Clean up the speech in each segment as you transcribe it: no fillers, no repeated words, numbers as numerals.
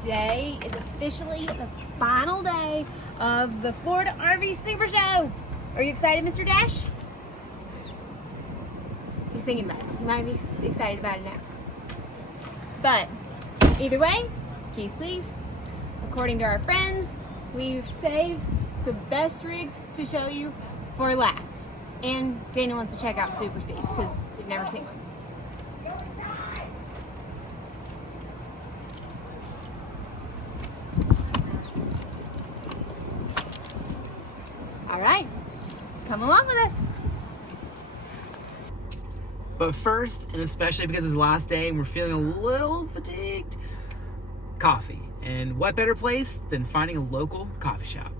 today is officially the final day of the Florida RV Supershow. Are you excited, Mr. Dash? He's thinking about it. He might be excited about it now. But either way, keys please. According to our friends, we've saved the best rigs to show you for last. And Daniel wants to check out Super Cs because we've never seen one. All right, come along with us. But first, and especially because it's the last day and we're feeling a little fatigued, coffee. And what better place than finding a local coffee shop?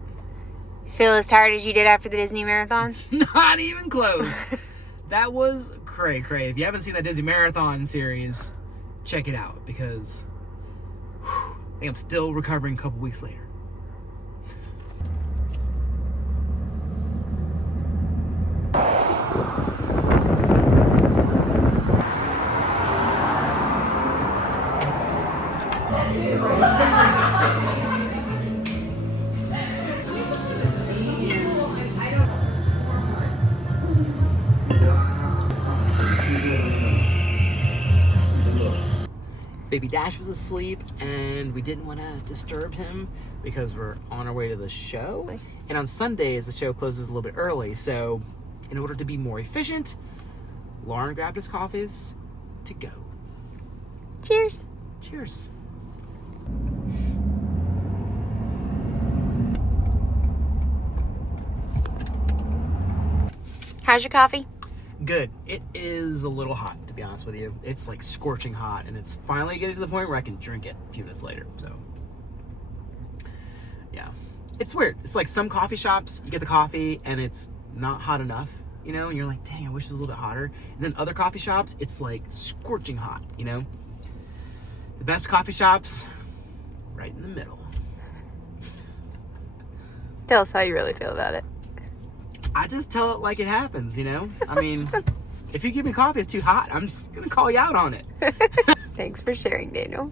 Feel as tired as you did after the Disney Marathon? Not even close. That was cray. If you haven't seen that Disney Marathon series, check it out because I think I'm still recovering a couple weeks later. Baby Dash was asleep and we didn't want to disturb him because we're on our way to the show. And on Sundays, the show closes a little bit early. So in order to be more efficient, Lauren grabbed his coffees to go. Cheers. Cheers. How's your coffee? Good. It is a little hot, to be honest with you. It's like scorching hot, and it's finally getting to the point where I can drink it a few minutes later. So, yeah. It's weird. It's like some coffee shops, you get the coffee, and it's not hot enough, you know? And you're like, dang, I wish it was a little bit hotter. And then other coffee shops, it's like scorching hot, you know? The best coffee shops, right in the middle. Tell us how you really feel about it. I just tell it like it happens, you know? I mean, if you give me coffee, it's too hot, I'm just gonna call you out on it. Thanks for sharing, Daniel.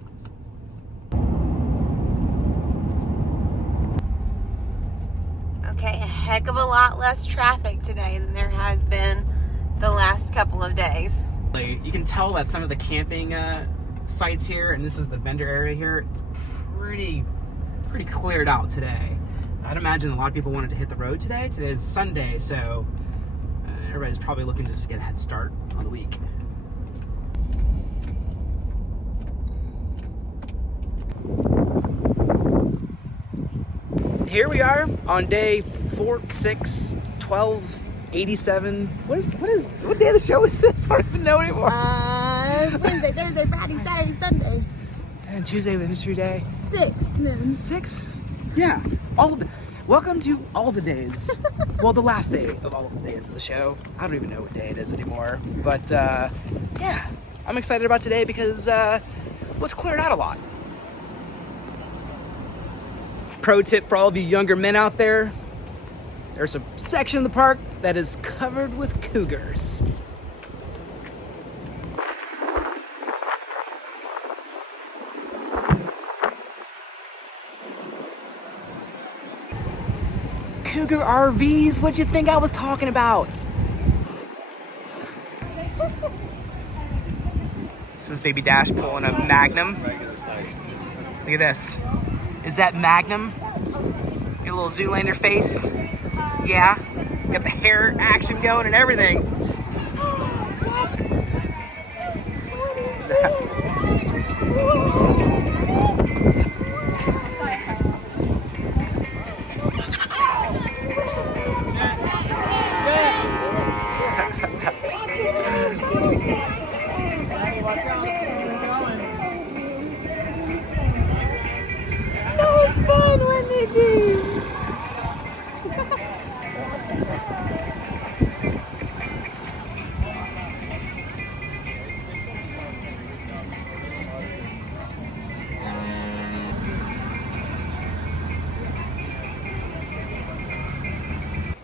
Okay, a heck of a lot less traffic today than there has been the last couple of days. Like, you can tell that some of the camping sites here, and this is the vendor area here, it's pretty cleared out today. I'd imagine a lot of people wanted to hit the road today. Today is Sunday, so everybody's probably looking just to get a head start on the week. Here we are on day 4, 6, 12, 87. What day of the show is this? I don't even know anymore. Wednesday, Thursday, Friday, Saturday, Sunday. And Tuesday was Industry Day. 6. No. 6? Yeah. Welcome to all the days. Well, the last day of all of the days of the show. I don't even know what day it is anymore. But yeah, I'm excited about today because it's cleared out a lot. Pro tip for all of you younger men out there, there's a section of the park that is covered with cougars. Cougar RVs, what'd you think I was talking about? This is Baby Dash pulling a Magnum. Look at this. Is that Magnum? Get a little Zoolander face. Yeah. Got the hair action going and everything.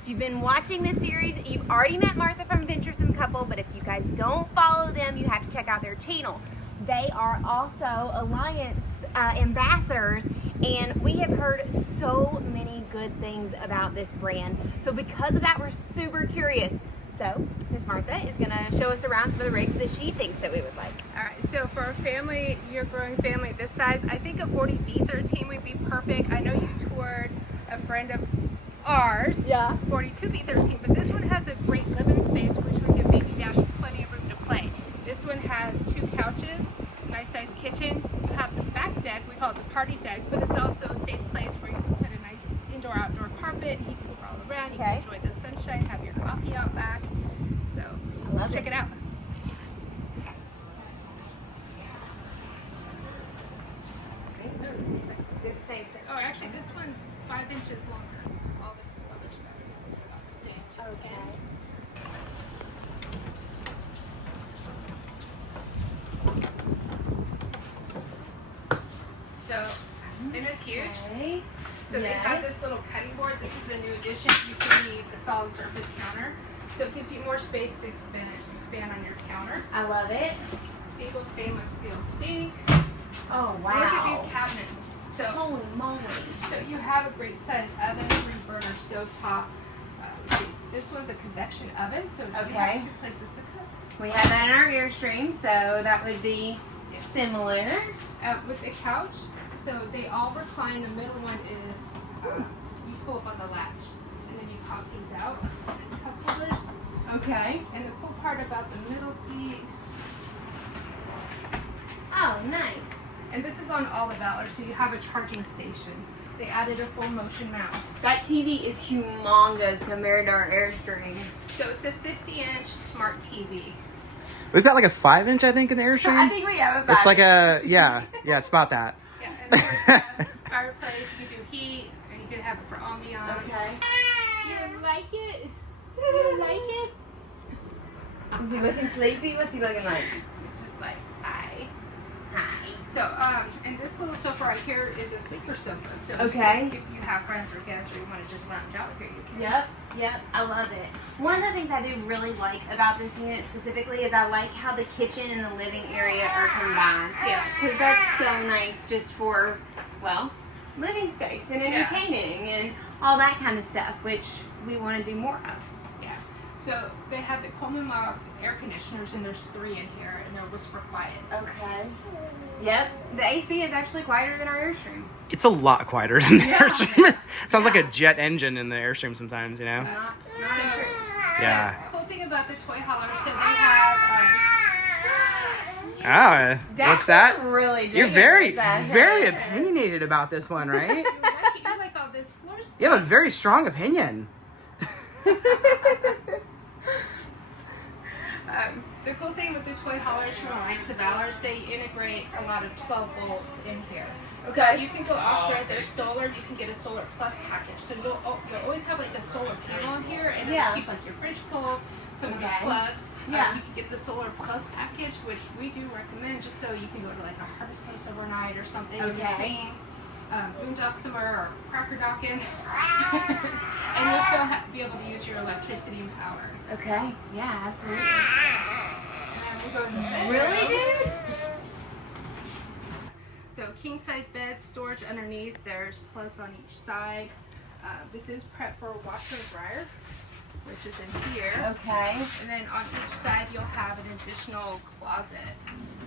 You've been watching this series, you've already met Martha from Venturesome Couple, but if you guys don't follow them, you have to check out their channel. They are also Alliance ambassadors, and we have heard so many good things about this brand. So because of that, we're super curious. So Miss Martha is gonna show us around some of the rigs that she thinks that we would like. All right, so for a family, your growing family this size, I think a 40B13 would be perfect. I know you toured a friend of ours, 42B13, but this one has a great living space, which would give Baby Dash plenty of room to play. This one has 2 couches, nice sized kitchen. You have the back deck, we call it the party deck, but it's also a safe place where you can put a nice indoor-outdoor carpet. He can move all around, you can enjoy the sunshine, have your coffee out back. So let's check it out. Oh, actually, this one's 5 inches longer. All this other space will be about the same. Okay. So, and it's huge. Okay. So they have this little cutting board. This is a new addition. You still need the solid surface counter. So it gives you more space to expand on your counter. I love it. Single stainless steel sink. Oh wow. Look at these cabinets. So, Holy moly. so you have a great size oven, 3-burner stove top. This one's a convection oven, so you have 2 places to cook. We have that in our Airstream, so that would be similar. With the couch, so they all recline. The middle one is you pull up on the latch, and then you pop these out. It's cup holders. Okay. And the cool part about the middle seat, Oh, nice. and this is on all the Valor, so you have a charging station. They added a full motion mount. That TV is humongous compared to our Airstream. So it's a 50-inch smart TV. We've got like a 5-inch, I think, in the Airstream. I think we have a It's like a, yeah, it's about that. Yeah, and there's a fireplace. You can do heat, and you can have it for ambiance. Okay. You like it? You like it? Is he looking sleepy? What's he looking like? It's just like, hi. Hi. So, and this little sofa right here is a sleeper sofa. So Okay. if you have friends or guests or you want to just lounge out here, you can. Yep, I love it. One of the things I do really like about this unit specifically is I like how the kitchen and the living area are combined. Yes. Because that's so nice just for, well, living space and entertaining and all that kind of stuff, which we want to do more of. Yeah. So they have the Coleman Loft air conditioners, and there's 3 in here, and they're whisper quiet. Okay. Yep. The AC is actually quieter than our Airstream. It's a lot quieter than the Airstream. It sounds like a jet engine in the Airstream sometimes, you know? Not Yeah. The cool thing about the toy hauler, so they have. What's that? Really You're very opinionated about this one, right? You like all this floor space. You have a very strong opinion. The cool thing with the toy haulers from Alliance Valor, they integrate a lot of 12 volts in here. So you can go off-grid. There's solar. You can get a solar plus package. So you'll always have like a solar panel in here, and it'll keep like your fridge cold, some of the plugs. You can get the solar plus package, which we do recommend, just so you can go to like a harvest place overnight or something in between. Boondock somewhere or cracker docking. And you'll still be able to use your electricity and power. Okay. Yeah, absolutely. And we'll go to bed. Really, dude? So king size bed, storage underneath. There's plugs on each side. This is prep for a washer and dryer, which is in here. Okay. And then on each side you'll have an additional closet.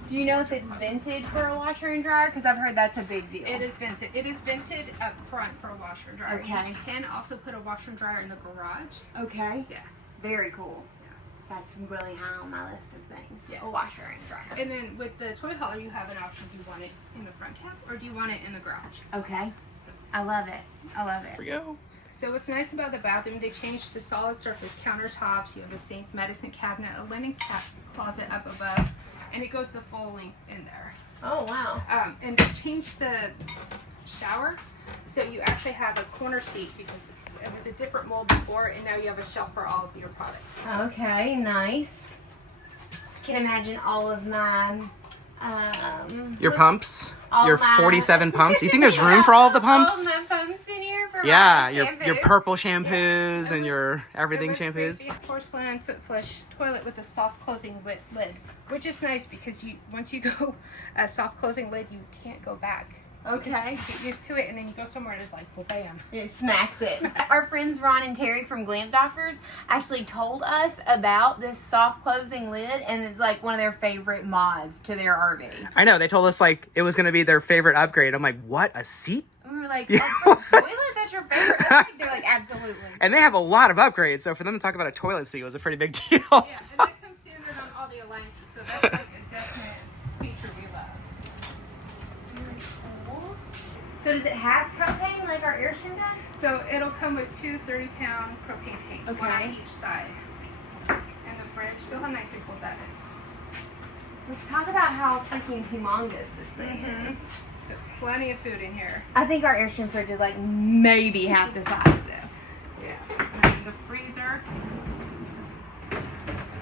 Do you know if it's vented for a washer and dryer? Because I've heard that's a big deal. It is vented. It is vented up front for a washer and dryer. Okay. You can also put a washer and dryer in the garage. Okay. Yeah. Very cool. Yeah. That's really high on my list of things. Yes. A washer and dryer. And then with the toy hauler, you have an option. Do you want it in the front cab or do you want it in the garage? Okay. So, I love it. I love it. Here we go. so what's nice about the bathroom, they changed to solid surface countertops. You have a sink, medicine cabinet, a linen closet up above, and it goes the full length in there. Oh, wow. And they changed the shower, so you actually have a corner seat because it was a different mold before, and now you have a shelf for all of your products. Okay, nice. Can imagine all of my Your pumps, all your my- 47 pumps. You think there's room for all of the pumps? All of my pumps in here for Yeah, my your shampoo. purple shampoos and your everything It looks great. shampoos. We have porcelain foot flush toilet with a soft closing lid, which is nice because once you go a soft closing lid, you can't go back. Okay. You get used to it, and then you go somewhere and it's like, well, bam. It smacks it. Our friends Ron and Terry from Glam Doctors actually told us about this soft closing lid, and it's like one of their favorite mods to their RV. I know, they told us like it was going to be their favorite upgrade. I'm like, what, a seat? And we were like, that's a toilet? That's your favorite upgrade? They're like, absolutely. And they have a lot of upgrades, so for them to talk about a toilet seat was a pretty big deal. Yeah, and that comes standard on all the Alliances, so that's like a definite feature we love. So does it have propane like our Airstream does? So it'll come with 2 30-pound propane tanks, one Okay. on each side. And the fridge, feel how nice and cool that is. Let's talk about how freaking humongous this thing is. Plenty of food in here. I think our Airstream fridge is like maybe half the size of this. Yeah. And then the freezer.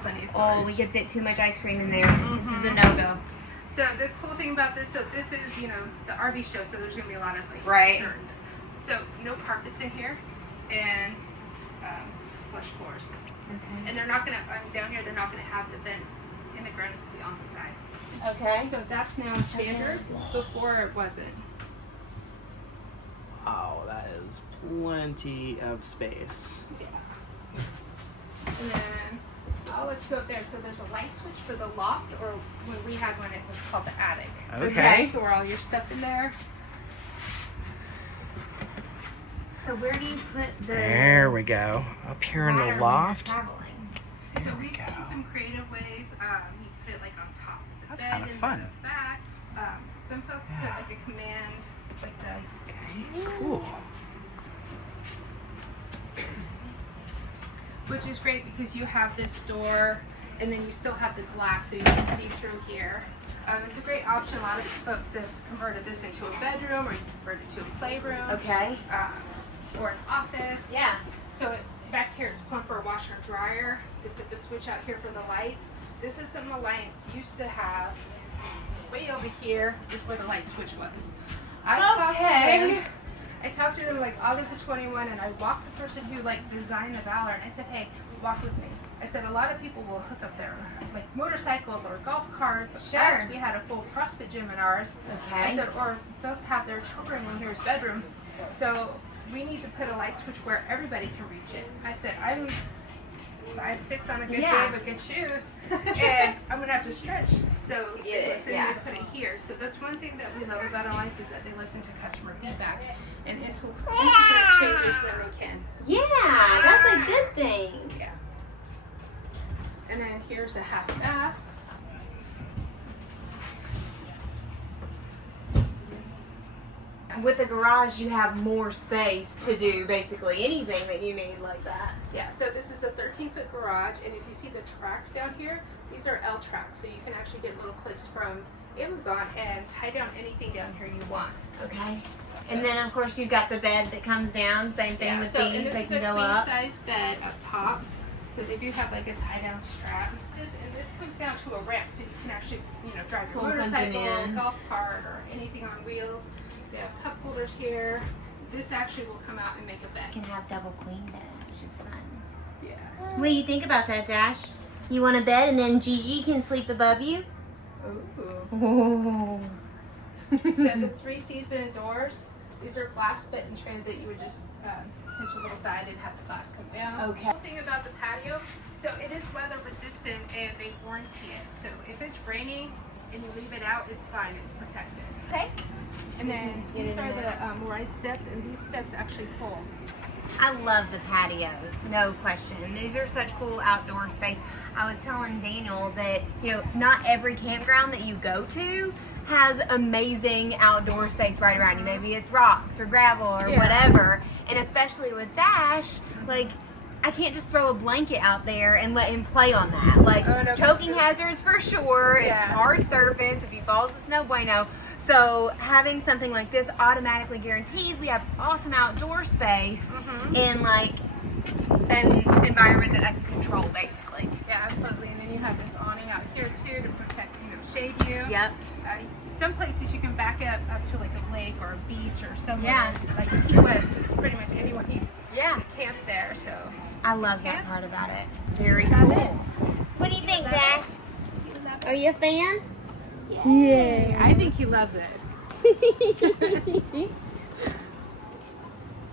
Plenty of storage. Oh, we could fit too much ice cream in there. This is a no-go. So the cool thing about this, so this is, you know, the RV show, so there's gonna be a lot of like Right. certain. So no carpets in here, and flush floors. Okay. And they're not gonna down here. They're not gonna have the vents in the ground. It's gonna be on the side. Okay. So that's now standard. Before it wasn't. Wow, that is plenty of space. Yeah. And then I'll let you go up there. So there's a light switch for the loft, or when we had one, it was called the attic. Okay. Store all your stuff in there. So where do you put the... There we go. Up here in ladder the when loft. you're traveling? So There we we've go. seen some creative ways. You put it like on top of the That's bed kinda and fun. then the back. Some folks put like a command, like the. Okay, cool. Which is great because you have this door, and then you still have the glass, so you can see through here. It's a great option. A lot of folks have converted this into a bedroom, or converted to a playroom, Okay. or an office. Yeah. So back here, it's plumb for a washer and dryer. They put the switch out here for the lights. This is something Alliance used to have. Way over here is where the light switch was. I talked to them like August of 21, and I walked the person who like designed the Valor, and I said, hey, walk with me. I said, a lot of people will hook up their like motorcycles or golf carts. Sure. Us, we had a full CrossFit gym in ours. Okay. I said, or folks have their children in here's bedroom. So we need to put a light switch where everybody can reach it. I said, I'm 5'6" on a good Yeah. day with good shoes, and I'm gonna have to stretch. So get they it, listen yeah. and they put it here. So that's one thing that we love about Alliance is that they listen to customer feedback, and it's implement changes when they can. Yeah, that's a good thing. Yeah. And then here's a half bath. With the garage, you have more space to do basically anything that you need like that. Yeah, so this is a 13-foot garage, and if you see the tracks down here, these are L tracks, so you can actually get little clips from Amazon and tie down anything down here you want. Okay. So- And then of course you've got the bed that comes down. Same thing Yeah, with so, and these; this they is can a go up. queen-size bed up top, so they do have like a tie-down strap. This comes down to a ramp, so you can actually, drive your Pull something motorcycle, in. golf cart, or anything on wheels. They have cup holders here. This actually will come out and make a bed. You can have double queen beds, which is fun. Yeah. What do you think about that, Dash? You want a bed, and then Gigi can sleep above you? Ooh. Oh. So the 3-season doors, these are glass fit in transit. You would just pinch a little side and have the glass come down. Okay. The thing about the patio, so it is weather resistant and they warranty it. So if it's raining and you leave it out, it's fine. It's protected. Okay. And then Get these in are there. the wide steps, and these steps actually fold. I love the patios, no question. These are such cool outdoor space. I was telling Daniel that, not every campground that you go to has amazing outdoor space right around you. Maybe it's rocks or gravel or Yeah. whatever. And especially with Dash, like, I can't just throw a blanket out there and let him play on that. Like, Oh, no, choking that's hazards for sure. Yeah. It's hard surface. If he falls, it's no bueno. So having something like this automatically guarantees we have awesome outdoor space in like an environment that I can control, basically. Yeah, absolutely. And then you have this awning out here too to protect, shade you. Yep. some places you can back up to like a lake or a beach or somewhere. Yeah. Like Key West, it's pretty much anyone you Yeah. camp there. So I love that part about it. Very cool. What do you think, Dash? Are you a fan? yeah, I think he loves it.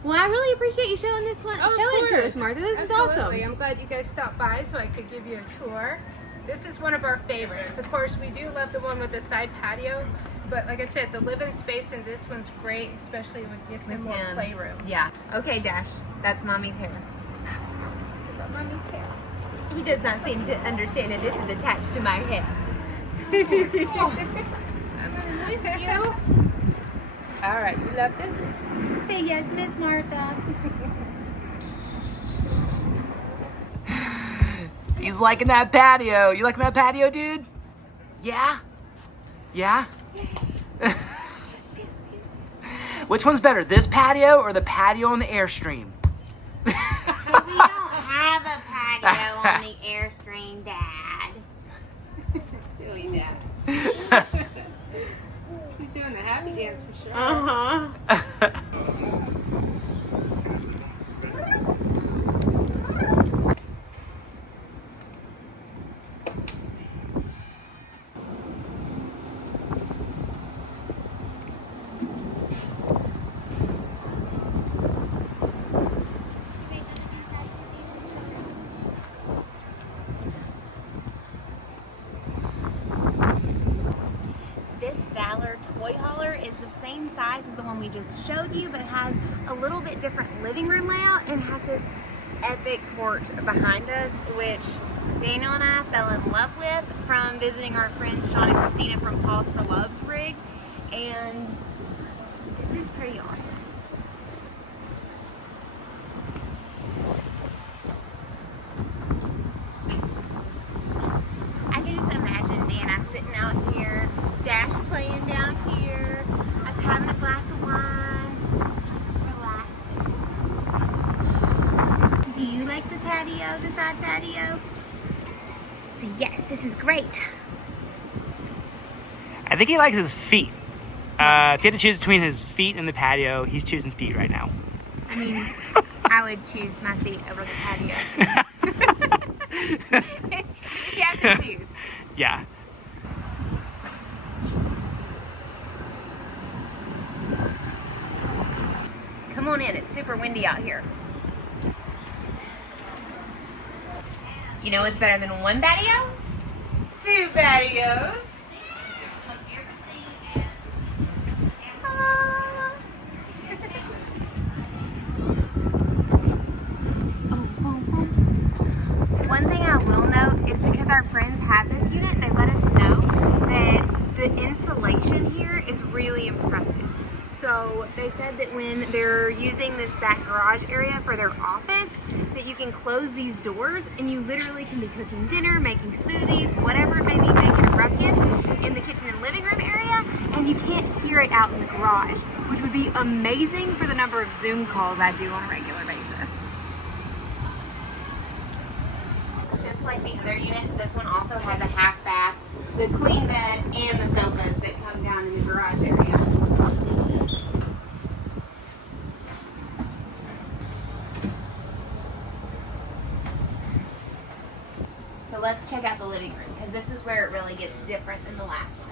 Well, I really appreciate you showing this one, showing it to us, Martha. This is Absolutely. awesome. I'm glad you guys stopped by so I could give you a tour. This is one of our favorites. Of course, we do love the one with the side patio, but like I said, the living space in this one's great, especially with giving him more playroom. Yeah. Okay, Dash. That's Mommy's hair. Is that Mommy's hair? He does not seem to understand that this is attached to my hair. I'm gonna miss you. All right, you love this? Say yes, Miss Martha. He's liking that patio. You liking that patio, dude? Yeah? Yeah? Which one's better, this patio or the patio on the Airstream? We don't have a patio on the Airstream, Dad. Silly dad. He's doing the happy dance for sure. Uh-huh. This Valor toy hauler is the same size as the one we just showed you, but it has a little bit different living room layout and has this epic porch behind us, which Daniel and I fell in love with from visiting our friends Sean and Christina from Pause for Love's rig, and this is pretty awesome. I can just imagine Dana sitting out here, Dash playing down here, us having a glass of wine, relaxing. Do you like the patio, the side patio? Yes, this is great. I think he likes his feet. If he had to choose between his feet and the patio, he's choosing feet right now. I mean, I would choose my feet over the patio. You have to choose. Yeah. Come on in, it's super windy out here. You know what's better than one patio? Two patios. One thing I will note is because our friends have this unit, they let us know that the insulation here is really impressive. So they said that when they're using this back garage area for their office, that you can close these doors and you literally can be cooking dinner, making smoothies, whatever it may be, making a ruckus in the kitchen and living room area, and you can't hear it out in the garage, which would be amazing for the number of Zoom calls I do on a regular basis. Just like the other unit, this one also has a half bath, the queen bed, and the sofas that come down in the garage area. So let's check out the living room, because this is where it really gets different than the last one.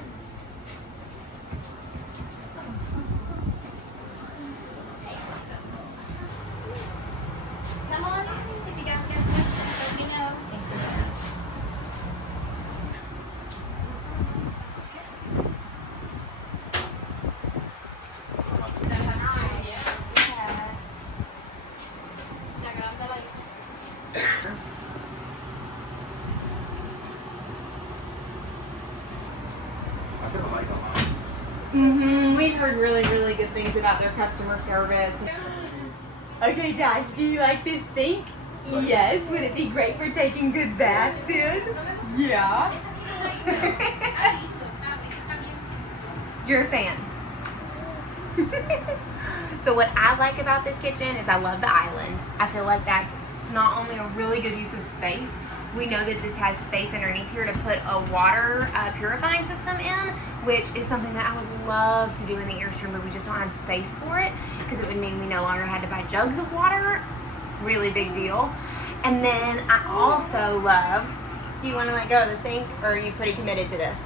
Come on, if you guys get questions, let me know. We've heard really, really good things about their customer service. Okay, Josh, do you like this sink? Yes. Would it be great for taking good baths in? Yeah. You're a fan. So what I like about this kitchen is I love the island. I feel like that's not only a really good use of space, we know that this has space underneath here to put a water purifying system in, which is something that I would love to do in the Airstream, but we just don't have space for it because it would mean we no longer had to buy jugs of water. Really big deal. And then I also love, do you want to let go of the sink, or are you pretty committed to this?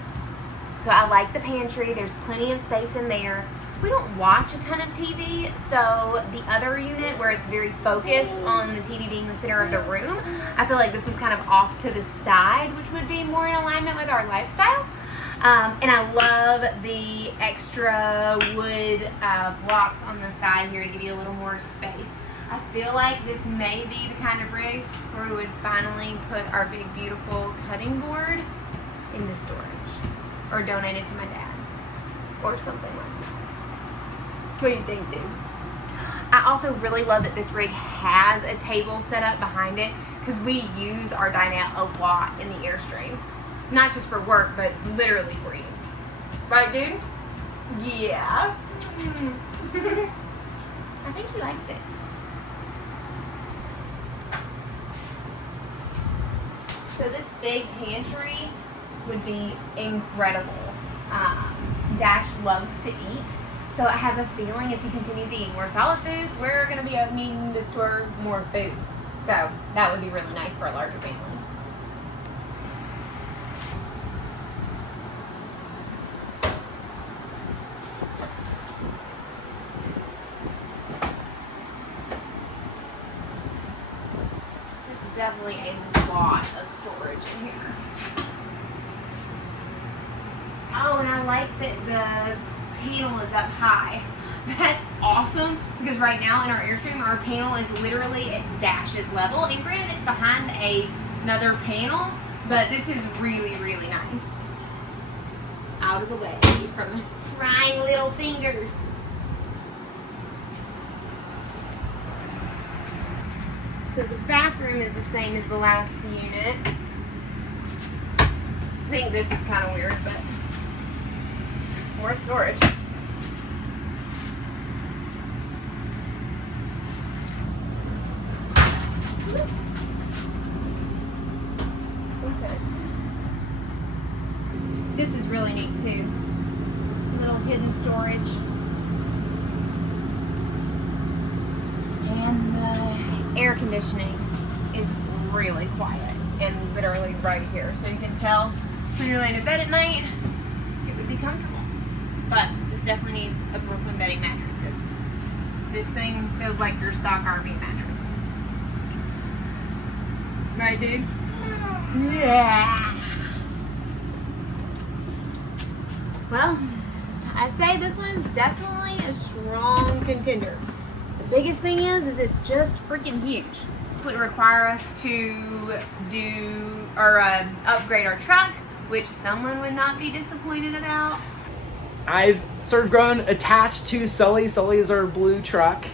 So I like the pantry. There's plenty of space in there. We don't watch a ton of TV, so the other unit where it's very focused on the TV being the center of the room, I feel like this one's kind of off to the side, which would be more in alignment with our lifestyle. And I love the extra wood blocks on the side here to give you a little more space. I feel like this may be the kind of rig where we would finally put our big, beautiful cutting board into storage or donate it to my dad or something like that. What do you think, dude? I also really love that this rig has a table set up behind it because we use our dinette a lot in the Airstream. Not just for work, but literally for eating. Right, dude? Yeah. I think he likes it. So this big pantry would be incredible. Dash loves to eat. So I have a feeling as he continues to eat more solid foods, we're going to be needing to store more food. So that would be really nice for a larger family. There's definitely a lot of storage in here. Oh, and I like that the panel is up high. That's awesome because right now in our Airstream, our panel is literally at Dash's level. I mean, granted, it's behind another panel, but this is really, really nice. Out of the way from the prying little fingers. So the bathroom is the same as the last unit. I think this is kind of weird, but more storage. Okay. This is really neat too. Little hidden storage. And the air conditioning is really quiet and literally right here. So you can tell when you're laying in bed at night, it would be comfortable. But this definitely needs a Brooklyn bedding mattress because this thing feels like your stock RV mattress. Right, dude? Yeah. Well, I'd say this one is definitely a strong contender. The biggest thing is it's just freaking huge. It would require us to do or upgrade our truck, which someone would not be disappointed about. I've sort of grown attached to Sully. Sully is our blue truck.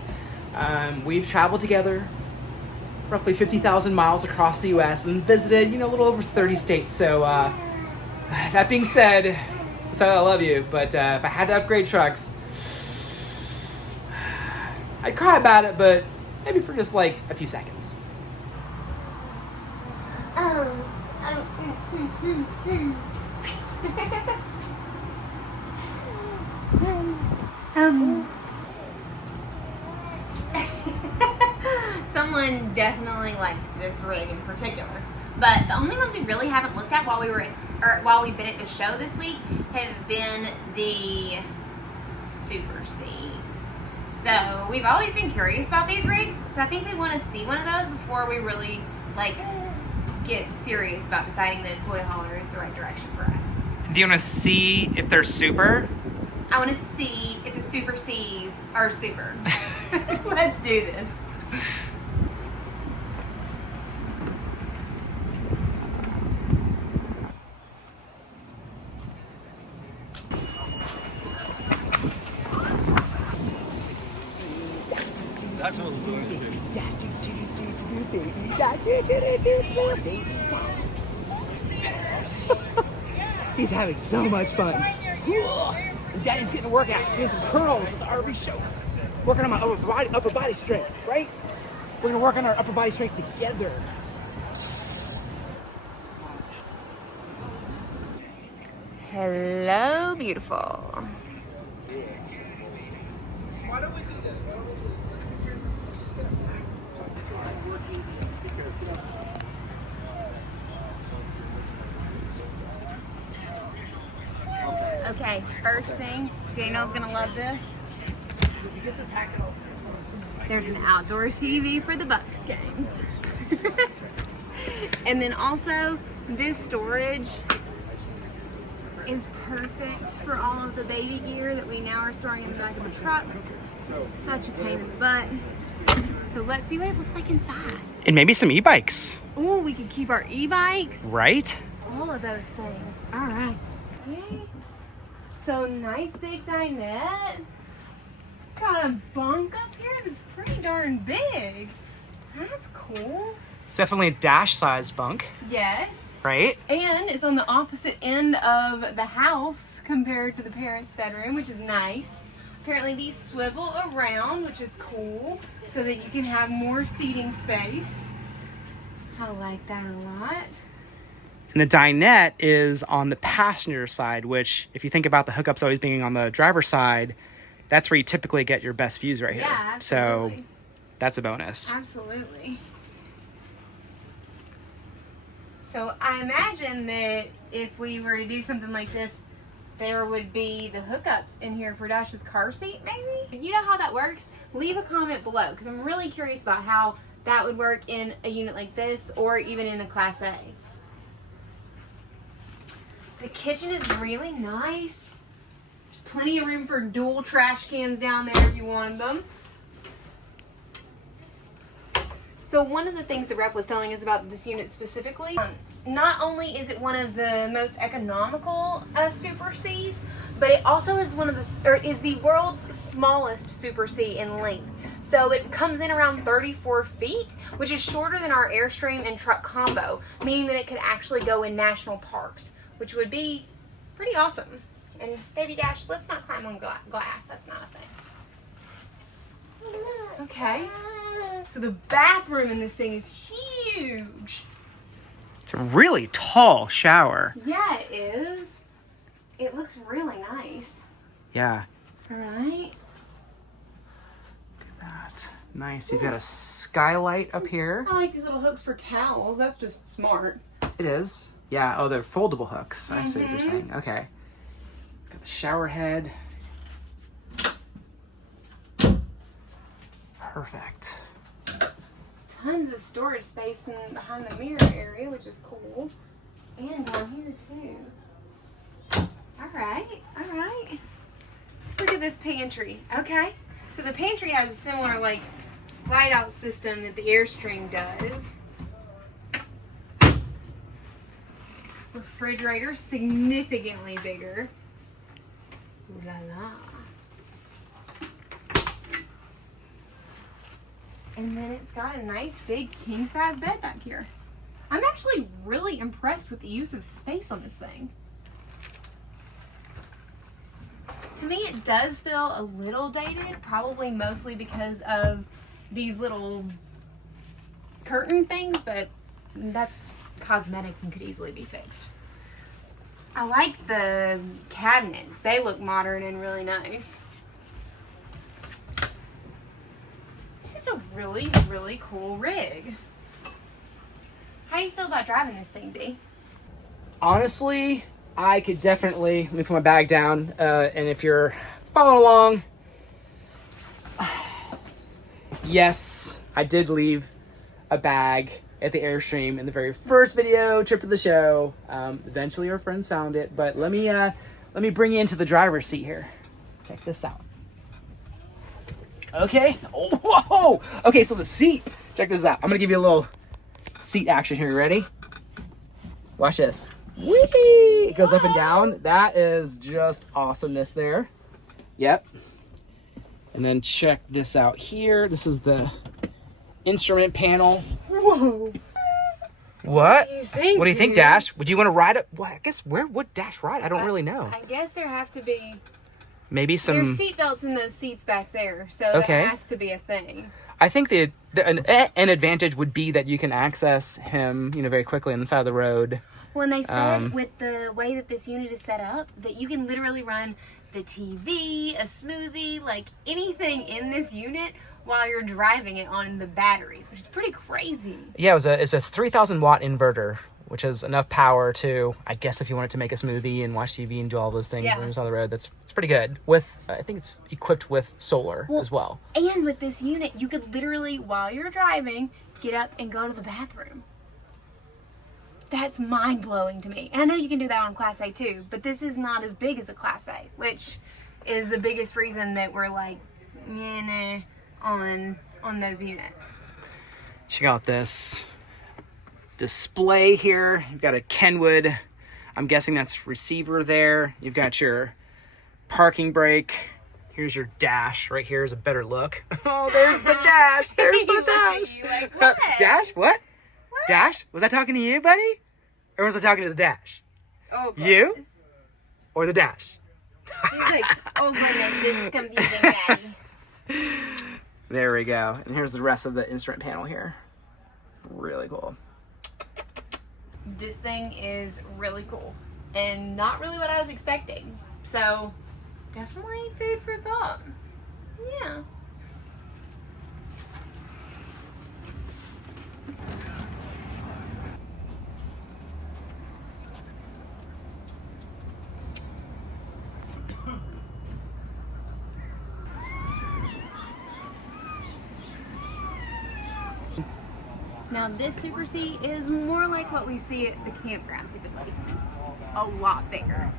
We've traveled together roughly 50,000 miles across the U.S. and visited, a little over 30 states. So that being said, Sully, I love you, but if I had to upgrade trucks, I'd cry about it, but maybe for just like a few seconds. Someone definitely likes this rig in particular, but the only ones we really haven't looked at while we've been at the show this week have been the Super Cs. So we've always been curious about these rigs, so I think we want to see one of those before we really get serious about deciding that a toy hauler is the right direction for us. Do you want to see if they're super? I want to see if the Super Cs are super. Let's do this. That's what we're doing. He's having so much fun. And Daddy's getting a workout, doing some curls at the RV show. Working on my upper body strength, right? We're gonna work on our upper body strength together. Hello, beautiful. Why don't we do this? Okay, first thing, Daniel's gonna love this. There's an outdoor TV for the Bucks game. And then also, this storage is perfect for all of the baby gear that we now are storing in the back of the truck. It's such a pain in the butt. So let's see what it looks like inside. And maybe some e-bikes. Oh, we could keep our e-bikes. Right? All of those things. All right. Yay. So nice big dinette. It's got a bunk up here that's pretty darn big. That's cool. It's definitely a dash-sized bunk, Yes. right? And it's on the opposite end of the house compared to the parents' bedroom, which is nice. Apparently these swivel around, which is cool, so that you can have more seating space. I like that a lot. And the dinette is on the passenger side, which, if you think about the hookups always being on the driver's side, that's where you typically get your best views right here. Yeah, So absolutely. that's a bonus. Absolutely. So I imagine that if we were to do something like this, there would be the hookups in here for Dash's car seat, maybe? If you know how that works, leave a comment below, because I'm really curious about how that would work in a unit like this, or even in a Class A. The kitchen is really nice. There's plenty of room for dual trash cans down there if you wanted them. So one of the things the rep was telling us about this unit specifically, not only is it one of the most economical Super Cs, but it also is is the world's smallest Super C in length. So it comes in around 34 feet, which is shorter than our Airstream and truck combo, meaning that it could actually go in national parks, which would be pretty awesome. And baby Dash, let's not climb on glass. That's not a thing. Okay. So the bathroom in this thing is huge. It's a really tall shower. Yeah, it is. It looks really nice. Yeah. All right. That. Nice. You've got a skylight up here. I like these little hooks for towels. That's just smart. It is. Yeah. Oh, they're foldable hooks. I see what you're saying. Okay. Got the shower head. Perfect. Tons of storage space in behind the mirror area, which is cool. And down here too. Alright, alright. Look at this pantry. Okay. So the pantry has a similar like slide out system that the Airstream does. Refrigerator significantly bigger. Ooh la la. And then it's got a nice big king size bed back here. I'm actually really impressed with the use of space on this thing. To me, it does feel a little dated, probably mostly because of these little curtain things, but that's cosmetic and could easily be fixed. I like the cabinets. They look modern and really nice. This is a really, really cool rig. How do you feel about driving this thing, B? Honestly, I could definitely, let me put my bag down, and if you're following along, yes, I did leave a bag at the Airstream in the very first video trip of the show. Eventually our friends found it, but let me bring you into the driver's seat here. Check this out. Okay. Oh, whoa. Okay, so the seat. Check this out. I'm gonna give you a little seat action here. You ready? Watch this. Whee! It goes up and down. That is just awesomeness there. Yep. And then check this out here. This is the instrument panel. Whoa. What? What do you think, Dash? Would you want to ride it? Well, I guess where would Dash ride? I don't really know. I guess there have to be. Maybe some. There's seat belts in those seats back there, so Okay. that has to be a thing. I think an advantage would be that you can access him, very quickly on the side of the road. When they said with the way that this unit is set up, that you can literally run the TV, a smoothie, like anything in this unit while you're driving it on the batteries, which is pretty crazy. Yeah, it's a 3,000 watt inverter, which is enough power to, I guess, if you wanted to make a smoothie and watch TV and do all those things when you're on the road, it's pretty good. With, I think it's equipped with solar as well. And with this unit, you could literally, while you're driving, get up and go to the bathroom. That's mind-blowing to me. And I know you can do that on Class A too, but this is not as big as a Class A, which is the biggest reason that we're like, nah, on those units. Check out this display here. You've got a Kenwood, I'm guessing that's receiver there. You've got your parking brake. Here's your dash. Right here is a better look. Oh, there's the dash. There's the dash. Like, what? Dash? What? Dash? Was I talking to you, buddy? Or was I talking to the dash? Oh, you? Or the dash? He's like, oh goodness, this is confusing, Daddy. There we go. And here's the rest of the instrument panel here. Really cool. This thing is really cool and not really what I was expecting. So definitely food for thought. Yeah. Now this Super C is more like what we see at the campground typically. A lot bigger.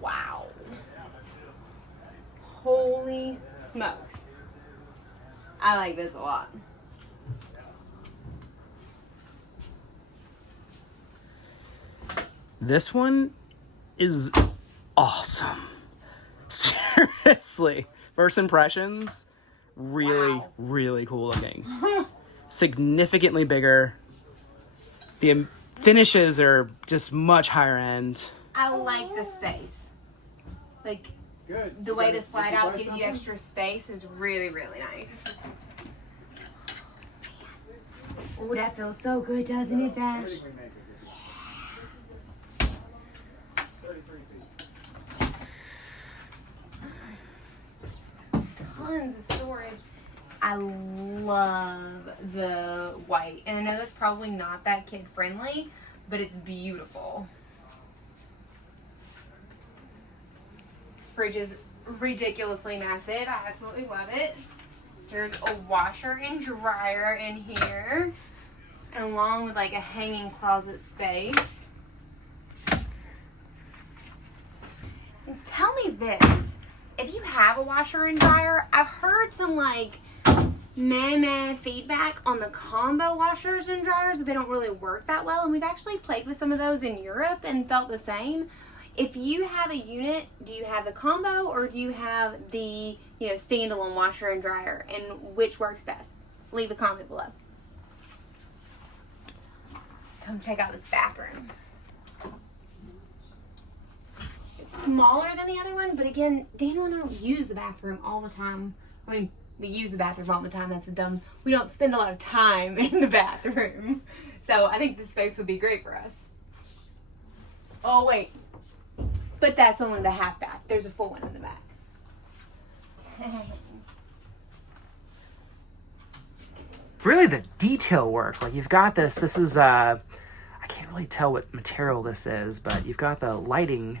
Wow. Holy smokes. I like this a lot. This one is awesome. Seriously. First impressions, really cool looking. Significantly bigger. The finishes are just much higher end. I like the space. Like, the way the slide out gives you extra space is really, really nice. Oh, that feels so good, doesn't it, Dash? Tons of storage. I love the white, and I know that's probably not that kid friendly, but it's beautiful. This fridge is ridiculously massive. I absolutely love it. There's a washer and dryer in here, and along with like a hanging closet space. And tell me this. If you have a washer and dryer, I've heard some like meh feedback on the combo washers and dryers that they don't really work that well, and we've actually played with some of those in Europe and felt the same. If you have a unit, do you have the combo or do you have the standalone washer and dryer, and which works best? Leave a comment below. Come check out this bathroom. Smaller than the other one, but again, Daniel and I don't use the bathroom all the time. I mean, we use the bathroom all the time. That's we don't spend a lot of time in the bathroom. So I think this space would be great for us. Oh, wait. But that's only the half bath. There's a full one in the back. Really, the detail work. Like, you've got this is, I can't really tell what material this is, but you've got the lighting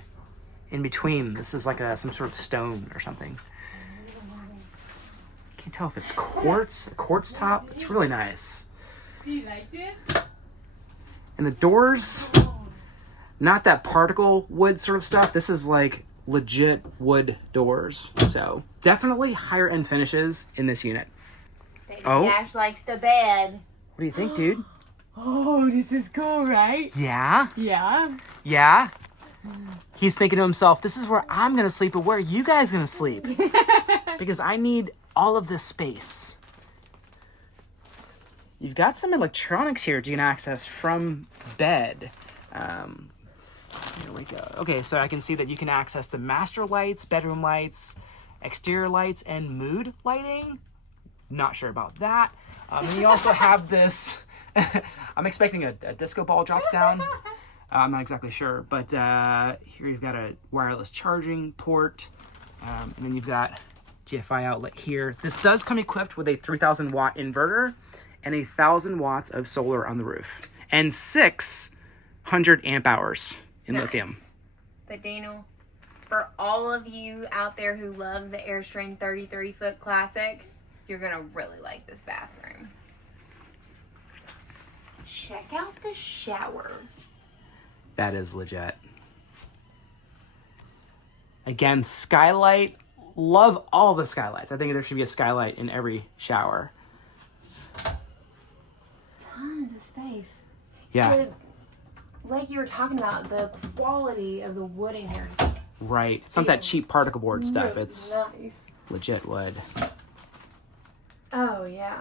in between. This is like some sort of stone or something. Can't tell if it's quartz, a quartz top. It's really nice. Do you like this? And the doors, not that particle wood sort of stuff. This is like legit wood doors. So definitely higher end finishes in this unit. Baby Oh. Dash likes the bed. What do you think, dude? Oh, this is cool, right? Yeah? Yeah. Yeah? He's thinking to himself, this is where I'm going to sleep, but where are you guys going to sleep? Because I need all of this space. You've got some electronics here that you can access from bed. Here we go. Okay, so I can see that you can access the master lights, bedroom lights, exterior lights, and mood lighting. Not sure about that. And you also have this, I'm expecting a disco ball drops down. I'm not exactly sure, but here you've got a wireless charging port. And then you've got GFI outlet here. This does come equipped with a 3,000 watt inverter and 1,000 watts of solar on the roof and 600 amp hours in lithium. But Daniel, for all of you out there who love the Airstream 30-30-foot Classic, you're gonna really like this bathroom. Check out the shower. That is legit. Again, skylight. Love all the skylights. I think there should be a skylight in every shower. Tons of space. Yeah. Like you were talking about, the quality of the wood in here is Right. It's not that cheap particle board stuff. It's nice. legit wood. Oh, yeah.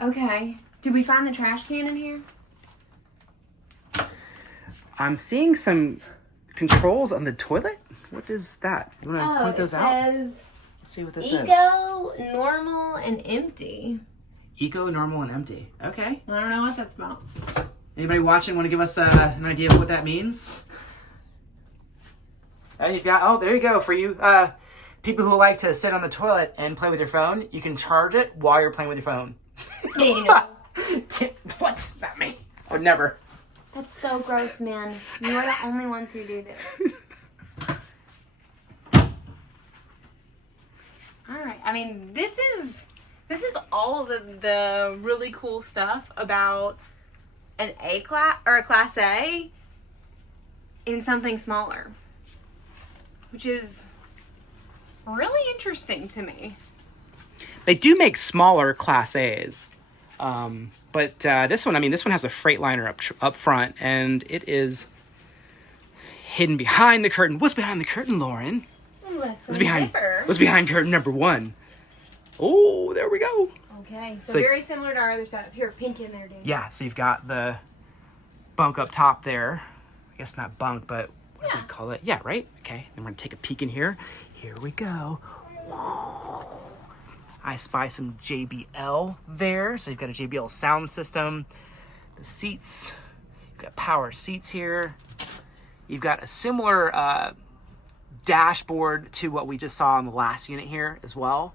Okay. Did we find the trash can in here? I'm seeing some controls on the toilet. What is that? You want to point those out? Says Let's see what this is. eco, normal, and empty. Eco, normal, and empty. Okay. I don't know what that's about. Anybody watching want to give us an idea of what that means? You've got, oh, there you go. For you people who like to sit on the toilet and play with your phone, you can charge it while you're playing with your phone. Daniel. What? Not me. I would never. That's so gross, man. You are the only ones who do this. Alright, I mean, this is all of the really cool stuff about an A class or a Class A in something smaller, which is really interesting to me. They do make smaller Class A's, but this one, I mean, this one has a Freightliner up front, and it is hidden behind the curtain. What's behind the curtain, Lauren? What's behind curtain number 1? Oh, there we go. Okay, so So- very similar to our other setup. Here, pink in there, dude. Yeah, so you've got the bunk up top there. I guess not bunk, but what do we call it? Yeah, right? Okay, then we're gonna take a peek in here. Here we go. I spy some JBL there. So you've got a JBL sound system. The seats, you've got power seats here. You've got a similar dashboard to what we just saw in the last unit here as well.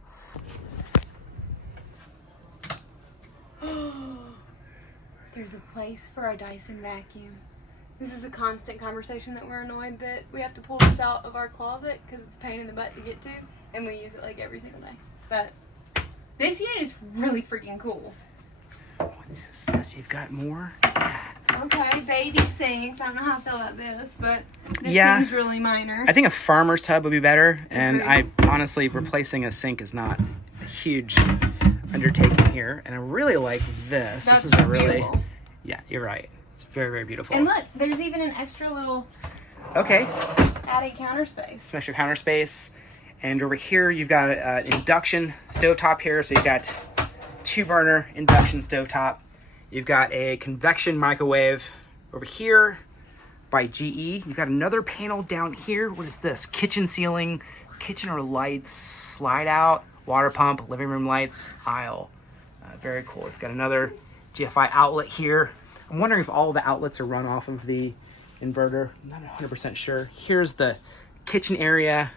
There's a place for a Dyson vacuum. This is a constant conversation that we're annoyed that we have to pull this out of our closet because it's a pain in the butt to get to, and we use it like every single day. But this unit is really freaking cool. What is this? You've got more? Okay, baby sinks. I don't know how I feel about this, but this Yeah. seems really minor. I think a farmer's tub would be better. And Agreed. I honestly, replacing a sink is not a huge undertaking here. And I really like this. That's This is a really, beautiful. yeah, you're right. It's very, very beautiful. And look, there's even an extra little Okay, added counter space. some extra counter space. And over here, you've got an induction stovetop here. So you've got 2-burner induction stovetop. You've got a convection microwave over here by GE. You've got another panel down here. What is this? Kitchen ceiling, kitchen or lights, slide out, water pump, living room lights, aisle. Very cool. You've got another GFI outlet here. I'm wondering if all the outlets are run off of the inverter. I'm not 100% sure. Here's the kitchen area.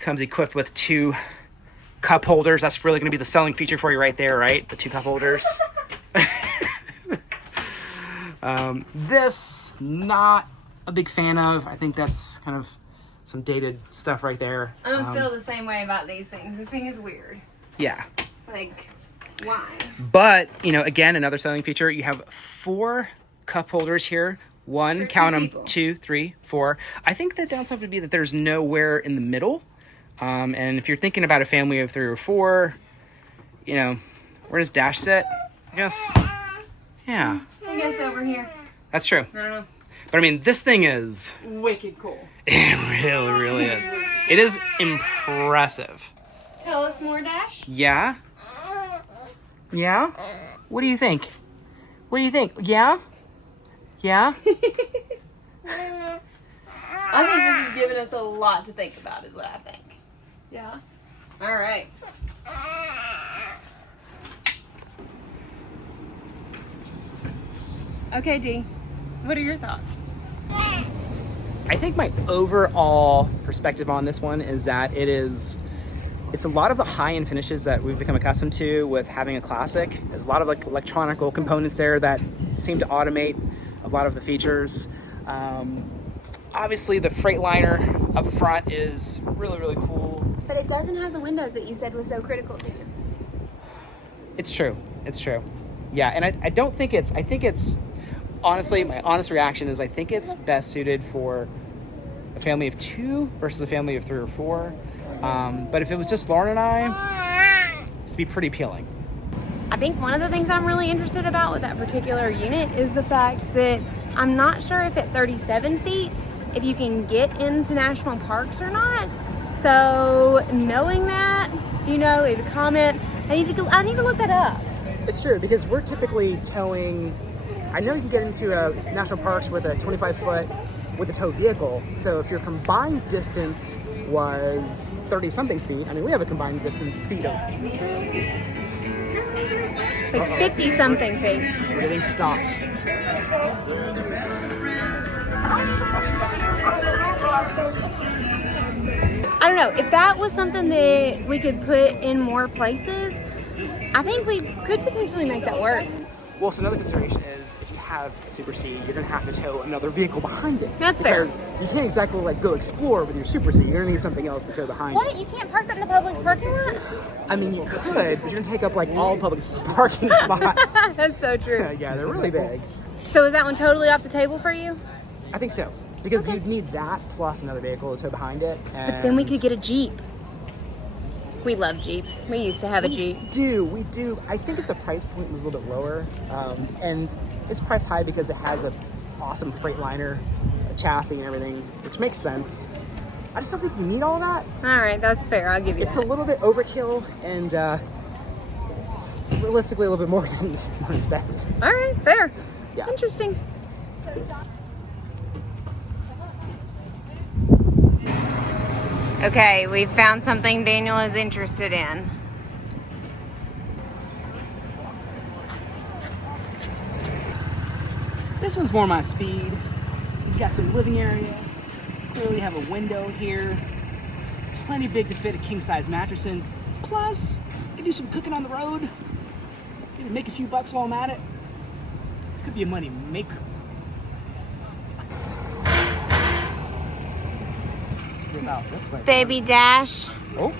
Comes equipped with 2 cup holders. That's really going to be the selling feature for you right there, right? The 2 cup holders. This, not a big fan of. I think that's kind of some dated stuff right there. I don't feel the same way about these things. This thing is weird. Yeah. Like, why? But, you know, again, another selling feature, you have 4 cup holders here. 1, For count 2 them, people. 2, 3, 4. I think the downside would be that there's nowhere in the middle. And if you're thinking about a family of 3 or 4, you know, where does Dash sit? I guess, yeah, I guess over here. that's true. I don't know. But I mean, this thing is, Wicked cool. it really, really is. It is impressive. Tell us more, Dash. Yeah? Yeah? What do you think? What do you think? Yeah? Yeah? I think this is giving us a lot to think about, is what I think. Yeah. All right. Okay, D, what are your thoughts? I think my overall perspective on this one is that it's a lot of the high-end finishes that we've become accustomed to with having a classic. There's a lot of like electronical components there that seem to automate a lot of the features. Obviously the Freightliner up front is really, really cool. But it doesn't have the windows that you said was so critical to you. It's true. It's true. Yeah, and I don't think I think it's, honestly, my honest reaction is I think it's best suited for a family of 2 versus a family of 3 or 4. But if it was just Lauren and I, this would be pretty appealing. I think one of the things I'm really interested about with that particular unit is the fact that I'm not sure if at 37 feet, if you can get into national parks or not. So knowing that, you know, leave a comment. I need to look that up. It's true, because we're typically towing, I know you can get into national parks with a 25-foot with a tow vehicle. So if your combined distance was 30-something feet, I mean, we have a combined distance feet of Like 50-something feet. We're getting stopped. I don't know, if that was something that we could put in more places, I think we could potentially make that work. Well, so another consideration is if you have a Super C, you're going to have to tow another vehicle behind it. That's fair. Because you can't exactly like go explore with your Super C. You're going to need something else to tow behind What? it. You can't park that in the Publix parking lot? I mean, you could, but you're going to take up like all public parking spots. That's so true. Yeah, they're really big. So is that one totally off the table for you? I think so. Because you'd need that plus another vehicle to tow behind it. And But then we could get a Jeep. We love Jeeps. We used to have a Jeep. We do. I think if the price point was a little bit lower, and it's priced high because it has an awesome Freightliner chassis and everything, which makes sense. I just don't think you need all of that. All right, that's fair. I'll give you It's that. a little bit overkill and realistically a little bit more than you want to spend. All right, fair. Yeah. Interesting. Okay, we found something Daniel is interested in. This one's more my speed. You've got some living area. Clearly have a window here. Plenty big to fit a king-size mattress in. Plus, you can do some cooking on the road. Maybe make a few bucks while I'm at it. This could be a money maker. About this way. Baby Dash, Oh,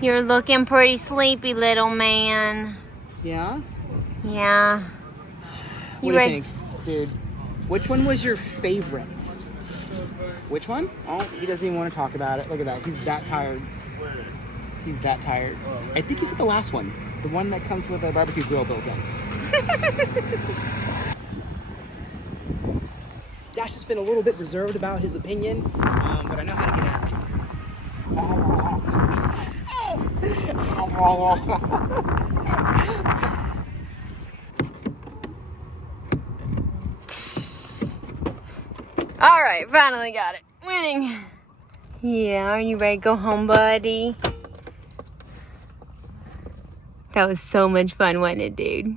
you're looking pretty sleepy, little man. yeah? Yeah. What do you think, dude? Which one was your favorite? Which one? Oh, he doesn't even want to talk about it. Look at that. He's that tired. He's that tired. I think he said the last one. The one that comes with a barbecue grill built in. Dash has been a little bit reserved about his opinion, but I know how to get out. All right, finally got it. Winning. Yeah, are you ready to go home, buddy? That was so much fun, wasn't it, dude?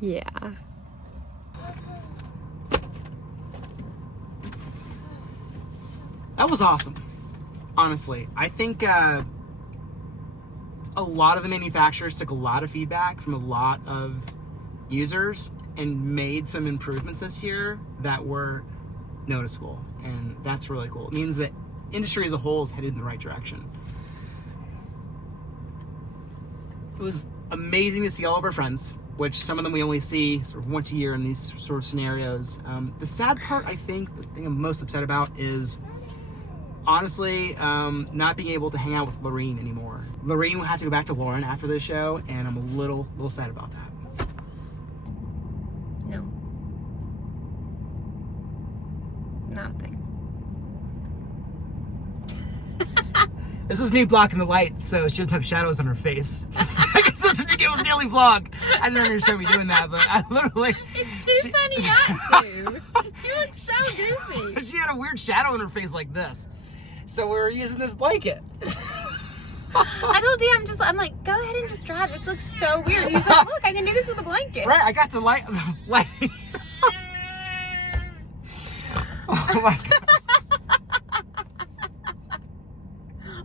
Yeah. That was awesome. Honestly, I think a lot of the manufacturers took a lot of feedback from a lot of users and made some improvements this year that were noticeable, and that's really cool. It means that industry as a whole is headed in the right direction. It was amazing to see all of our friends, which some of them we only see sort of once a year in these sort of scenarios. The sad part, I think, the thing I'm most upset about is honestly not being able to hang out with Lorene anymore. Lorene will have to go back to Lauren after this show, and I'm a little sad about that. No. Not a thing. This is me blocking the light, so she doesn't have shadows on her face. I guess that's what you get with the daily vlog. I didn't understand me doing that, but I literally... It's too funny not to. You look so goofy. She had a weird shadow on her face like this. So we were using this blanket. I told Dan, I'm like, go ahead and just drive. This looks so weird. He's like, look, I can do this with a blanket. Right, I got to light. Oh my god.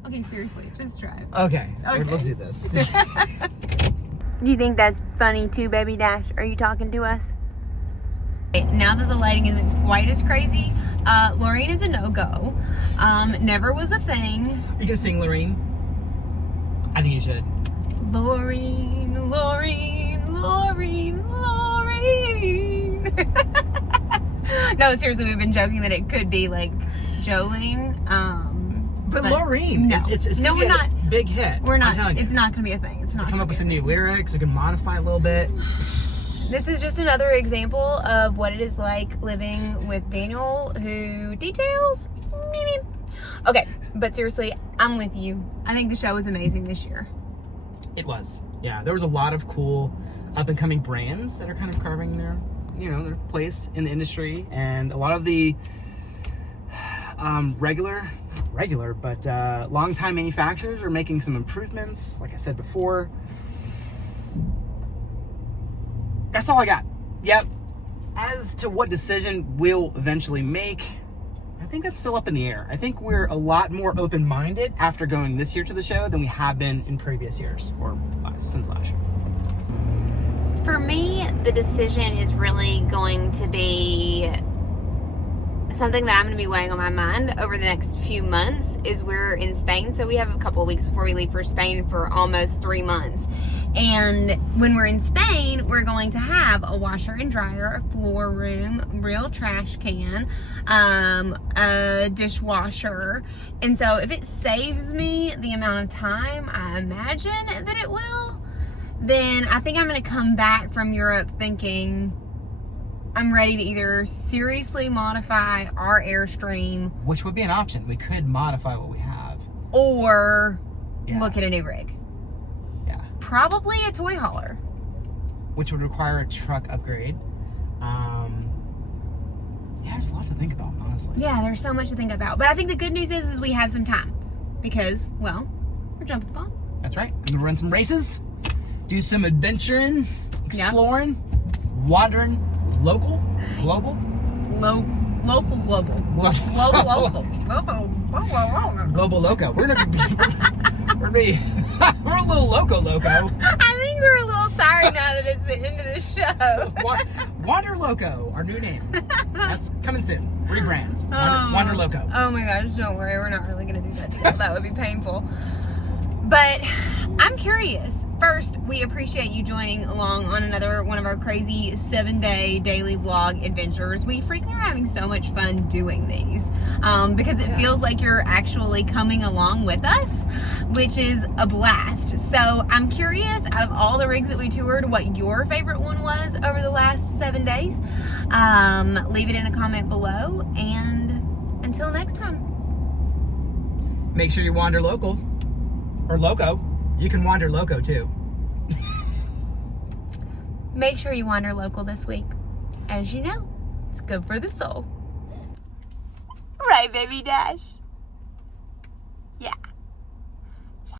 Okay, seriously, just drive. Okay, let's do this. Do you think that's funny too, Baby Dash? Are you talking to us? Now that the lighting isn't quite as crazy, Lorraine is a no-go. Never was a thing. You can sing, Lorraine. I think you should. Lorraine, Lorraine, Lorraine, Lorraine. No, seriously, we've been joking that it could be like Jolene. But Lorraine, no, it's no, gonna we're be not. a big hit. We're not. I'm telling you. It's not going to be a thing. It's not. Come up with some new lyrics. We can modify a little bit. This is just another example of what it is like living with Daniel, who details. Okay, but seriously, I'm with you. I think the show was amazing this year. It was. Yeah, there was a lot of cool up and coming brands that are kind of carving their place in the industry, and a lot of the long-time manufacturers are making some improvements. Like I said before, that's all I got. Yep. As to what decision we'll eventually make, I think that's still up in the air. I think we're a lot more open-minded after going this year to the show than we have been in previous years, or since last year. For me, the decision is really going to be something that I'm going to be weighing on my mind over the next few months. Is we're in Spain, so we have a couple of weeks before we leave for Spain for almost 3 months. And when we're in Spain, we're going to have a washer and dryer, a floor room, real trash can, a dishwasher. And so if it saves me the amount of time I imagine that it will, then I think I'm going to come back from Europe thinking I'm ready to either seriously modify our Airstream, Which would be an option. We could modify what we have. or look at a new rig. Yeah. Probably a toy hauler. Which would require a truck upgrade. Yeah, there's a lot to think about, honestly. Yeah, there's so much to think about. But I think the good news is we have some time. Because, well, we're jumping the ball. That's right. I'm gonna run some races, do some adventuring, exploring, wandering, local, global. Local global. Global loco. We're a little loco. I think we're a little tired now that it's the end of the show. Wanderlocal, our new name. That's coming soon. Rebrand. Wanderlocal. Oh my gosh, don't worry. We're not really going to do that together. That would be painful. But I'm curious. First, we appreciate you joining along on another one of our crazy 7-day daily vlog adventures. We freaking are having so much fun doing these because it feels like you're actually coming along with us, which is a blast. So I'm curious, out of all the rigs that we toured, what your favorite one was over the last 7 days. Leave it in a comment below, and until next time. Make sure you wander local. Or loco. You can wander loco too. Make sure you wander local this week. As you know, it's good for the soul. Right, Baby Dash?